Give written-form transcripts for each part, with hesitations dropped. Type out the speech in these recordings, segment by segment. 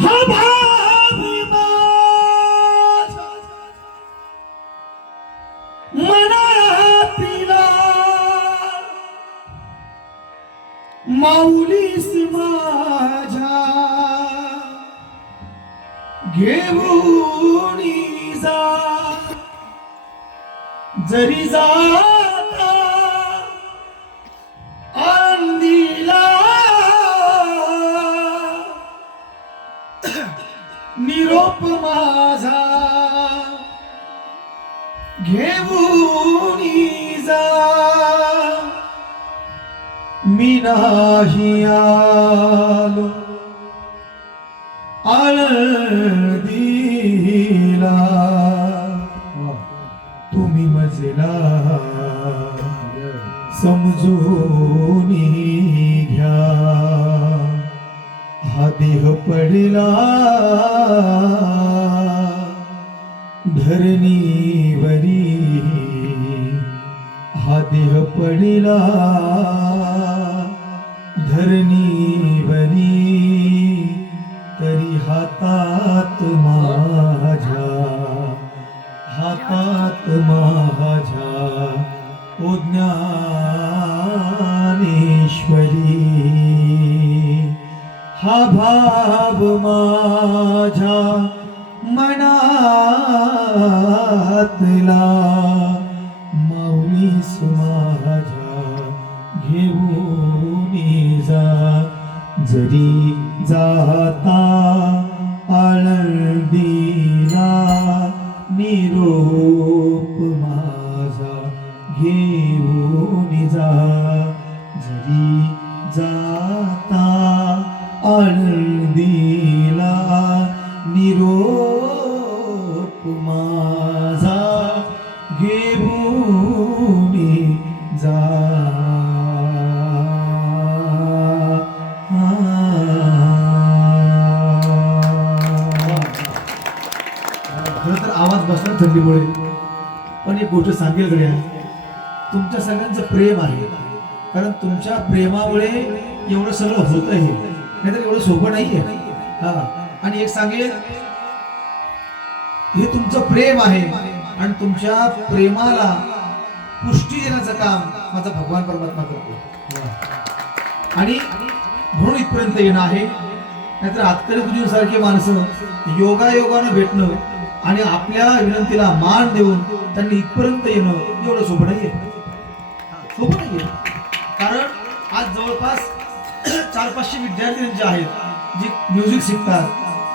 हा भाव माझा मनातिला माऊलीस माझ्या घेऊन जा जरी जाता आंदीला निरोप माझा घेऊन जा मी नाही आलो आळंदीला तुम्ही मजला समजून घ्या हा देह पडला धरणीवरी हा देह पडला धरणीवरी तरी हातात माझ्या ओ ज्ञानेश्वरी हा भाव माझ्या मनातला माऊलीस माझ्या घेऊन जा जरी जाता आळंदीला निरोप माझा घेऊन जा जरी जाता आळंदीला निरोप माझा घेऊन जा खरं तर आवाज बसला थंडीमुळे पण एक गोष्ट सांगेल गड्या तुमच्या सगळ्यांचं प्रेम आहे कारण तुमच्या प्रेमामुळे एवढं सगळं होत आहे नाहीतर एवढं सोपं नाहीये हा आणि एक सांगेल हे तुमचं प्रेम आहे आणि तुमच्या प्रेमाला पुष्टी देण्याचं काम माझा भगवान परमात्मा करतो आणि म्हणून इथपर्यंत येणं आहे नाहीतर आतकरी तुझी सारखी माणसं योगायोगानं भेटणं आणि आपल्या विनंतीला मान देऊन त्यांनी इथपर्यंत येणं एवढं सोपं नाहीये कारण आज जवळपास 400-500 विद्यार्थी त्यांचे आहेत जे म्युझिक शिकतात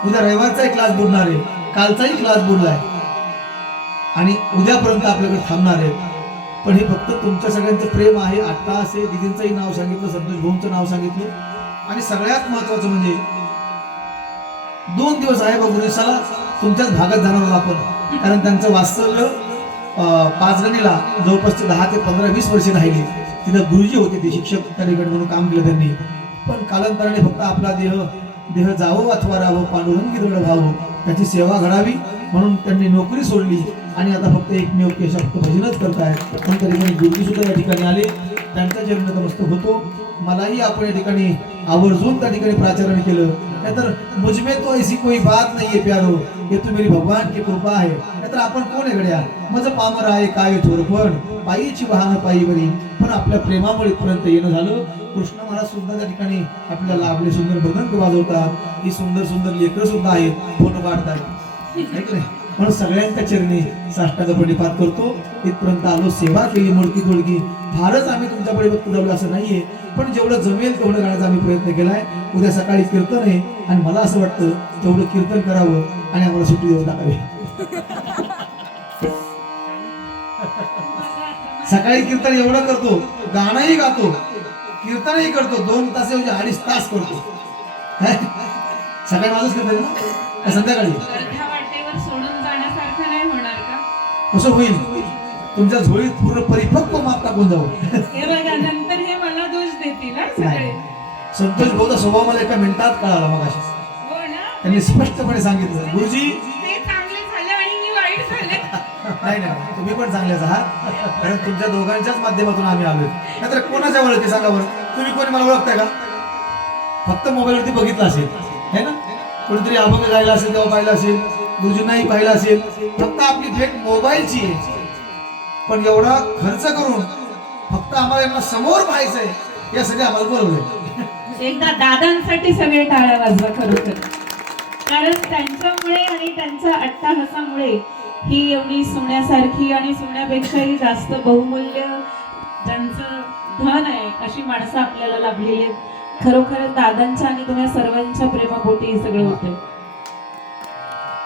उद्या रविवारचाही क्लास बुडणार आहे कालचाही क्लास बुडलाय आणि उद्यापर्यंत आपल्याकडे थांबणार आहे पण हे फक्त तुमच्या सगळ्यांचं प्रेम आहे आता असे दिदींचंही नाव सांगितलं संतोष भाऊंचं नाव सांगितलं आणि सगळ्यात महत्वाचं म्हणजे 2 दिवस आहे बघून चला तुमच्याच भागात जाणार आहोत आपण कारण त्यांचं वास्तव्य पाचगणीला जवळपास 10 ते 15-20 वर्षे राहिली तिथं गुरुजी होते ते शिक्षक त्या ठिकाणी म्हणून काम केलं त्यांनी पण कालांतराने फक्त आपला देह जावो अथवा राहावं पांडुरंगी दृढ व्हावं त्याची सेवा घडावी म्हणून त्यांनी नोकरी सोडली आणि आता फक्त एकमेव केशव फक्त भजनच करतायत पण त्या ठिकाणी गुरुजी सुद्धा या ठिकाणी आले त्यांचा चरण नतमस्तक होतो मलाही आपण या ठिकाणी आवर्जून त्या ठिकाणी प्राचारण केलं नाहीतर मुझमे तो ऐसी कोई बात नहीं है प्यारो ये तो मेरी भगवान की कृपा आहे नाहीतर आपण कोण आहे गड्या माझं पामर आहे काय थोरपण पायीची वाहन पायी बरी पण आपल्या प्रेमामुळे इथपर्यंत येणं झालं कृष्ण महाराज सुद्धा त्या ठिकाणी आपल्याला आपले सुंदर मृदंग वाजवतात ही सुंदर सुंदर लेकरं सुद्धा आहेत फोटो काढतात म्हणून सगळ्यांच्या चरणी साष्टांग प्रणिपात करतो इथपर्यंत आलो सेवा केली मोडकी तोडकी फारच आम्ही तुमच्याकडे भक्त जाऊ असं नाहीये पण जेवढं जमेल तेवढं गाण्याचा आम्ही प्रयत्न केलाय उद्या सकाळी कीर्तन आहे आणि मला असं वाटतं तेवढं कीर्तन करावं आणि आम्हाला सुट्टी देऊन टाकावी सकाळी कीर्तन एवढं करतो गाणंही गातो कीर्तनही करतो 2 तास म्हणजे 2.5 तास करतो सकाळी माझंच कीर्तन ना संध्याकाळी कसं होईल तुमच्या झोळीत पूर्ण परिपक्व माप टाकून जाऊ नंतर हे मला दोष देतील संतोष भाऊचा स्वभाव मला एका मिनिटात कळाला मग त्यांनी स्पष्टपणे सांगितलं गुरुजी नाही तुम्ही पण चांगलेच आहात कारण तुमच्या दोघांच्याच माध्यमातून आम्ही आलोय नाहीतर कोणाच्या ओळखी सांगा बरं तुम्ही कोणी मला ओळखताय का फक्त मोबाईलवरती बघितलं असेल है ना, कोणीतरी अभंग गायला असेल तेव्हा पाहिलं असेल, गुरुजींनाही पाहिलं असेल, फक्त आपली भेट मोबाईलची आहे. पण एवढा खर्च करून फक्त आम्हाला यांना समोर पाहायचंय यासाठी आम्हाला बोलवलंय. एकदा दादांसाठी सगळे टाळ्या वाजवा खरोखर, कारण त्यांच्यामुळे आणि त्यांच्या अट्टाहासामुळे ही एवढी सोन्यासारखी आणि सोन्यापेक्षाही जास्त बहुमूल्य ज्यांचं धन आहे अशी माणसं आपल्याला लाभलेली आहेत. खरोखर दादांच्या आणि तुम्हा सर्वांच्या प्रेमापोटी हे सगळं होतंय.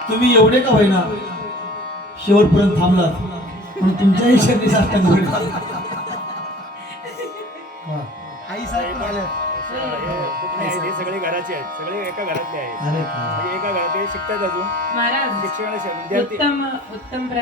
तुम्ही एवढे का होईना शेवटपर्यंत थांबलात, म्हणून तुमच्याही शरीर साष्टांग होईल. आई साहेब हे सगळे घराचे आहेत, सगळे एका घरातले आहेत. अरे म्हणजे एका घरात शिकतात अजून महाराज शिक्षणाचे विद्यार्थी उत्तम उत्तम